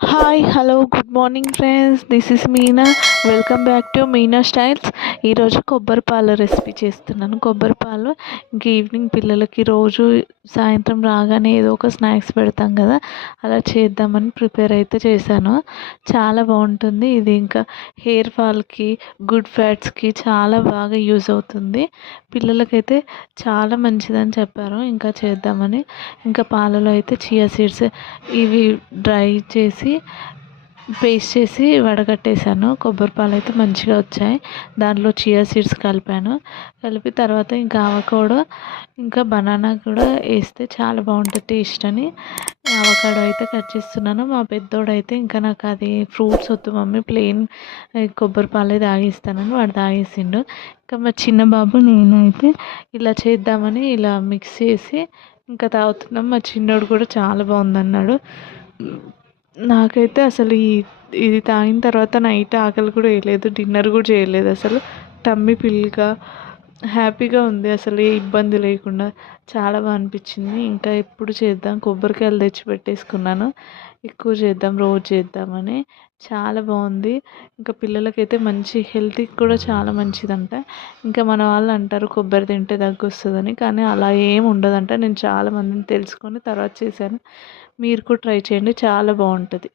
Hi hello good morning friends, this is Meena. Welcome back to Meena styles. ఈరోజు కొబ్బరి పాల recipe చేస్తున్నాను. కొబ్బరి పాలు ఇంక ఈవినింగ్ పిల్లలకి రోజు సాయంత్రం రాగానే ఏదో ఒక స్నాక్స్ పెడతాం కదా, అలా చేద్దామని ప్రిపేర్ అయితే చేశాను. చాలా బాగుంటుంది ఇది. ఇంకా హెయిర్ ఫాల్కి, గుడ్ ఫ్యాట్స్కి చాలా బాగా యూజ్ అవుతుంది. పిల్లలకైతే చాలా మంచిదని చెప్పారు. ఇంకా చేద్దామని ఇంకా పాలలో అయితే చియా సీడ్స్ ఇవి డ్రై చేసి పేస్ట్ చేసి వడగట్టేసాను. కొబ్బరి పాలు అయితే మంచిగా వచ్చాయి. దాంట్లో చియా సీడ్స్ కలిపాను. కలిపి తర్వాత ఇంకా అవకాడో ఇంకా బనానా కూడా వేస్తే చాలా బాగుంటుంది టేస్ట్ అని అవకాడో అయితే కట్ చేస్తున్నాను. మా పెద్దోడైతే ఇంకా నాకు అది ఫ్రూట్స్ వద్దు మమ్మీ, ప్లెయిన్ కొబ్బరి పాలే తాగిస్తానని వాడు తాగేసిండు. ఇంకా మా చిన్న బాబు నేనైతే ఇలా చేద్దామని ఇలా మిక్స్ చేసి ఇంకా తాగుతున్నాం. మా చిన్నోడు కూడా చాలా బాగుందన్నాడు. నాకైతే అసలు ఇది తాగిన తర్వాత నైట్ ఆకలి కూడా వేయలేదు, డిన్నర్ కూడా చేయలేదు. అసలు టమ్మీ ఫిల్గా హ్యాపీగా ఉంది, అసలు ఏ ఇబ్బంది లేకుండా చాలా బాగా అనిపించింది. ఇంకా ఎప్పుడు చేద్దాం, కొబ్బరికాయలు తెచ్చి పెట్టేసుకున్నాను, ఎక్కువ చేద్దాం రోజు చేద్దామని. చాలా బాగుంది. ఇంకా పిల్లలకైతే మంచి హెల్త్కి కూడా చాలా మంచిదంట. ఇంకా మన వాళ్ళు అంటారు కొబ్బరి తింటే దగ్గు వస్తుందని, కానీ అలా ఏం ఉండదంట. నేను చాలా మందిని తెలుసుకొని తర్వాత చేశాను. మీరు కూడా ట్రై చేయండి, చాలా బాగుంటుంది.